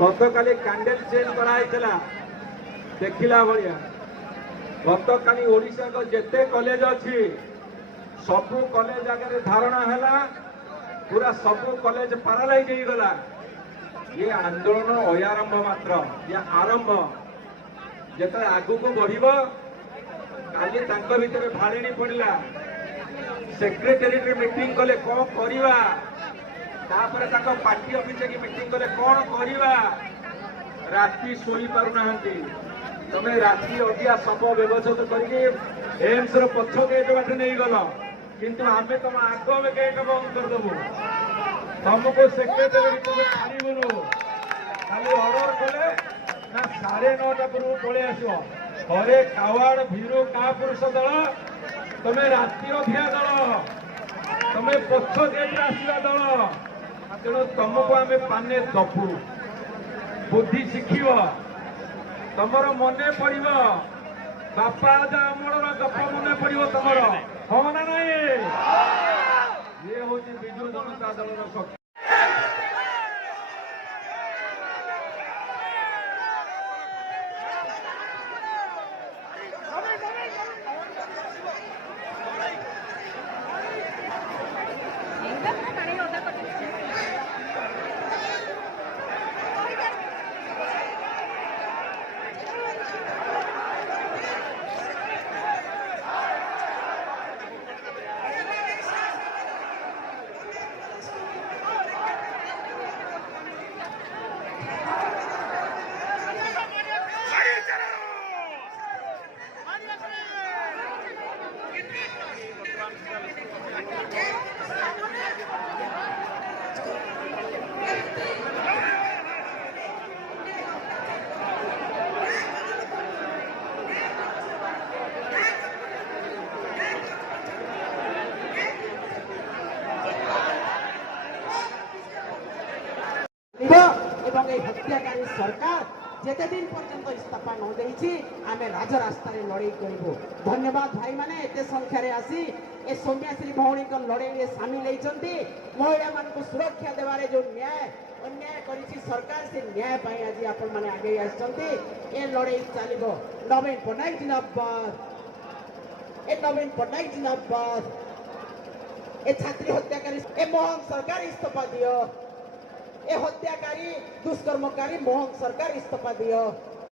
गतकाली candle change कराइला देखला भाया गतकाली ओडिशा को जेते कॉलेज अच्छी सबू कॉलेज आगे धारणा है पूरा सबू कॉलेज पारालाइज हो गला। ये आंदोलन अयारंभ मात्र ये आरंभ जिते आगू को बढ़ काली भितर भाड़ी पड़ा सेक्रेटेरिएट मीटिंग कले कौन करवा तापर पार्टी ऑफिस की मीटिंग कले कौन करवा राति शोई पारुना तमें राति अगिया सब व्यवस्थित करके एम्स पछ गेट बाट नहीं गल किंतु आमे तुम आग में गेट बंद करदेबू तुमको सेक्रेटेरिएट छाड़बुनु खाली ऑर्डर कले ना 9:30 पूर्व पलि आस घरे कावाड़ भीरू का पुरुष दल तमें राति अधिया दल तमें पछ गेट आसवा दल तेणु तुमको आम पाने दबू बुद्धि शिख तमर मन पड़ बापा आजा अमर गप मन पड़ तुम हाँ ना नाई ये हूँ विजु जनता दल शक्ति। हत्याकारी सरकार जेते दिन पर्यंत इस्तीफा न देछि आमे राजरास्ता रे लड़ाई करिबो। धन्यवाद भाई माने एते संख्या रे आसी ए सौम्याश्री भौणी को लड़ाई रे शामिल होइचंती। महिला मान को सुरक्षा देवारे जो न्याय अन्याय करिछि सरकार से न्याय पाई आज आपण माने आगे आछंती। ए लड़ाई चलिबो। नवीन पटनायक जिंदाबाद ए नवीन पटनायक जिंदाबाद ए छात्री हत्याकारी ए मोहन सरकार इस्तीफा दियो ए हत्याकारी दुष्कर्मकारी मोहन सरकार इस्तीफा दियो।